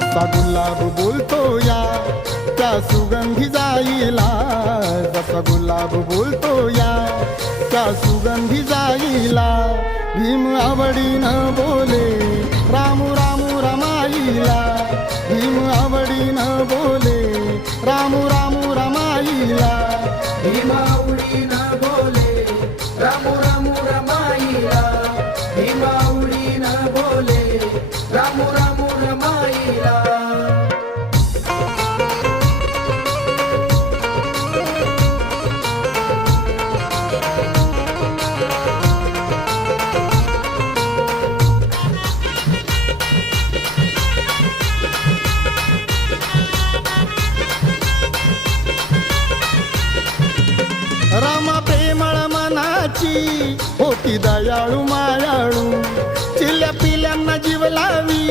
जसा गुलाब बोलतो या त्या सुगंधी जाईला, जसा गुलाब बोलतो या त्या सुगंधी जाईला. भीम आवडीनं बोले रामू रामू रमाईला, भीम आवडीनं बोले रामू रामू रमाईला. भीम आवडीनं बोले रामू रामू रमाईला, भीम आवडीनं बोले रामू रामू रमाईला. रामा प्रेमळ मनाची होती दयाळू मायाळू, चिल्या पिल्यांना जीव लावी